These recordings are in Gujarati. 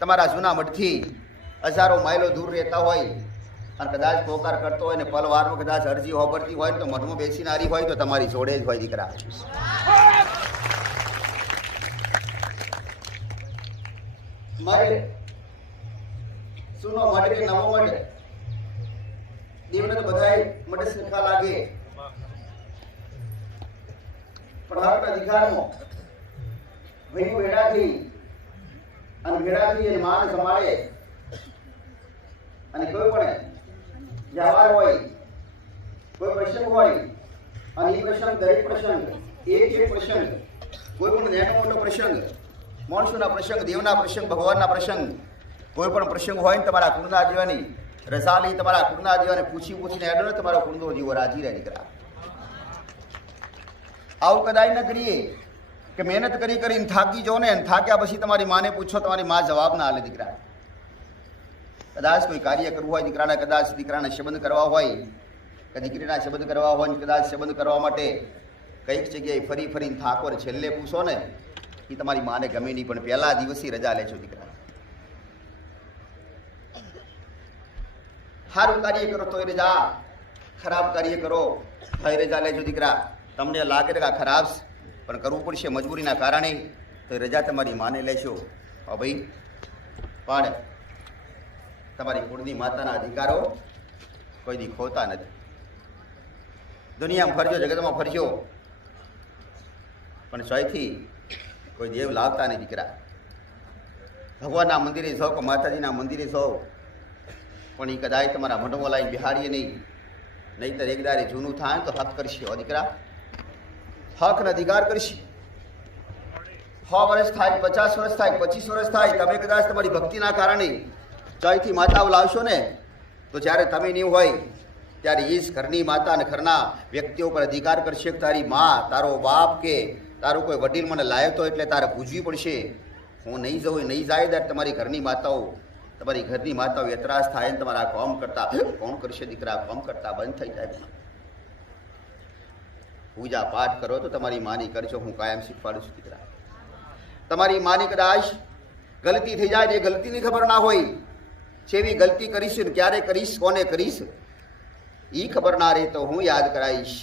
તમારા જૂના મઠથી હજારો માઇલો દૂર રહેતા હોય અને કદાચ પોકાર કરતો હોય ને પલવારમાં કદાચ અરજી હોબરતી હોય તો મઠમાં બેસીને હારી હોય તો તમારી જોડે જ હોય દીકરા. મઢ સુનો મઢ કે નવો દેવને તો બધાય લાગે. પણ હકના અધિકારમાં વહી ભેડાથી અને ભેડાથી એ માન સંભાળે અને કોઈ પણ વ્યવહાર હોય, કોઈ પ્રસંગ હોય, અને એ પ્રસંગ, દરેક પ્રસંગ એક એક પ્રસંગ, કોઈ પણ નાનો મોટો પ્રસંગ, માણસોના પ્રસંગ, દેવના પ્રસંગ, ભગવાનના પ્રસંગ, કોઈ પણ પ્રસંગ હોય ને તમારા કુળના જીવાની રસા લઈ તમારા કુળના જીવાને પૂછી પૂછીને એડો તમારો કુળનો જીવો રાજી રહે દીકરા. આવું કદાચ ન કરીએ. કે મહેનત કરી કરીને થાકી જાઓ ને થાક્યા પછી તમારી માને પૂછો તમારી માં જવાબ ના આલે દીકરા કદાચ કોઈ કાર્ય કરવું હોય દીકરાને કદાચ દીકરાને સંબંધ કરવા હોય કે દીકરીના સંબંધ કરવા હોય કદાચ સંબંધ કરવા માટે કંઈક જગ્યાએ ફરી ફરીને થાકો ને છેલ્લે પૂછો ને એ તમારી માને ગમે નહીં પણ પહેલા દિવસથી રજા લેજો દીકરા સારું કાર્ય કરો તોય રજા ખરાબ કાર્ય કરો તોય રજા લેજો દીકરા. તમને લાગે ખરાબ છે, પણ કરવું પડશે મજબૂરીના કારણે. તો રજા તમારી માને લેશો. હા ભાઈ, પણ તમારી કુળની માતાના અધિકારો કોઈ દી ખોતા નથી. દુનિયામાં ફરજો, જગતમાં ફરજો. પણ ચોયથી કોઈ દેવ લાવતા નહીં દીકરા. ભગવાનના મંદિરે જાઓ કે માતાજીના મંદિરે જાઓ પણ એ કદાચ તમારા મઢમાં લાવી બિહારીએ નહીં. નહીંતર એક દારે જૂનું થાય તો હાથ કરશે દીકરા. હકનો અધિકાર કરશી. સો વર્ષ થાય, પચાસ વર્ષ થાય, પચીસ વર્ષ થાય, તમે કદાચ તમારી ભક્તિના કારણે ચયથી માતાઓ લાવશો ને, તો જ્યારે તમે નહીં હોય, ત્યારે એ જ ઘરની માતા અને ઘરના વ્યક્તિઓ પર અધિકાર કરશે કે તારી મા, તારો બાપ કે તારો કોઈ વડીલ મને લાવ્યો તો એટલે તારે પૂજવી પડશે. હું નહીં જવું નહીં જાય, ત્યારે તમારી ઘરની માતાઓ, તમારી ઘરની માતાઓ એતરાજ થાય ને તમારા કોમ કરતા, કોણ કરશે દીકરા, કોમ કરતા બંધ થઈ જાય. પૂજા પાઠ કરો તો તમારી માની કરજો, હું કાયમ શીખવાડું છું દીકરા. તમારી માની કદાચ ગલતી થઈ જાય એ ગલતીની ખબર ના હોય, જેવી ગલતી કરીશ ને ક્યારે કરીશ, કોને કરીશ એ ખબર ના રહે તો હું યાદ કરાવીશ.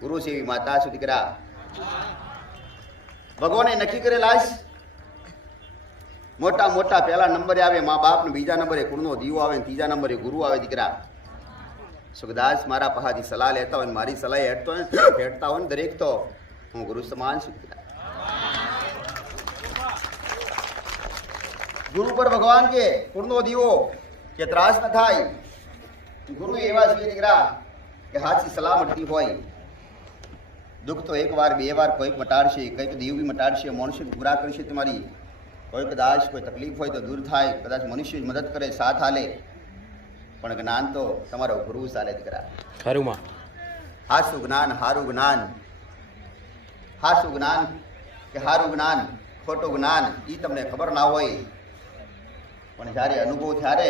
ગુરુ જેવી માતા છું દીકરા. ભગવાને નક્કી કરેલા. મોટા મોટા પહેલા નંબરે આવે, મા બાપ ને બીજા નંબરે કુળનો દીવો આવે ત્રીજા નંબરે ગુરુ આવે દીકરા. સુખદાસ મારા પહાથી સલાહ લેતા હોય મારી સલાહ હેઠતો હોય હેઠતા હોય ને દરેક તો હું ગુરુ સમાન છું. ગુરુ પર ભગવાન કે કુળનો દીવો કે ત્રાસ ન થાય. ગુરુ એવા છે દીકરા કે હાથથી સલાહ મળતી હોય. દુઃખ તો એક વાર, બે વાર કોઈક મટાડશે, કંઈક દેવ બી મટાડશે મનુષ્ય પૂરા કરશે તમારી. કોઈ કદાચ કોઈ તકલીફ હોય તો દૂર થાય. કદાચ મનુષ્ય મદદ કરે, સાથ હાલે પણ જ્ઞાન તો તમારો ગુરુ ચાલે દીકરા ખરુંમાં હાસું જ્ઞાન હારું જ્ઞાન. હાસું જ્ઞાન કે હારું જ્ઞાન ખોટું જ્ઞાન એ તમને ખબર ના હોય. પણ જ્યારે અનુભવ ત્યારે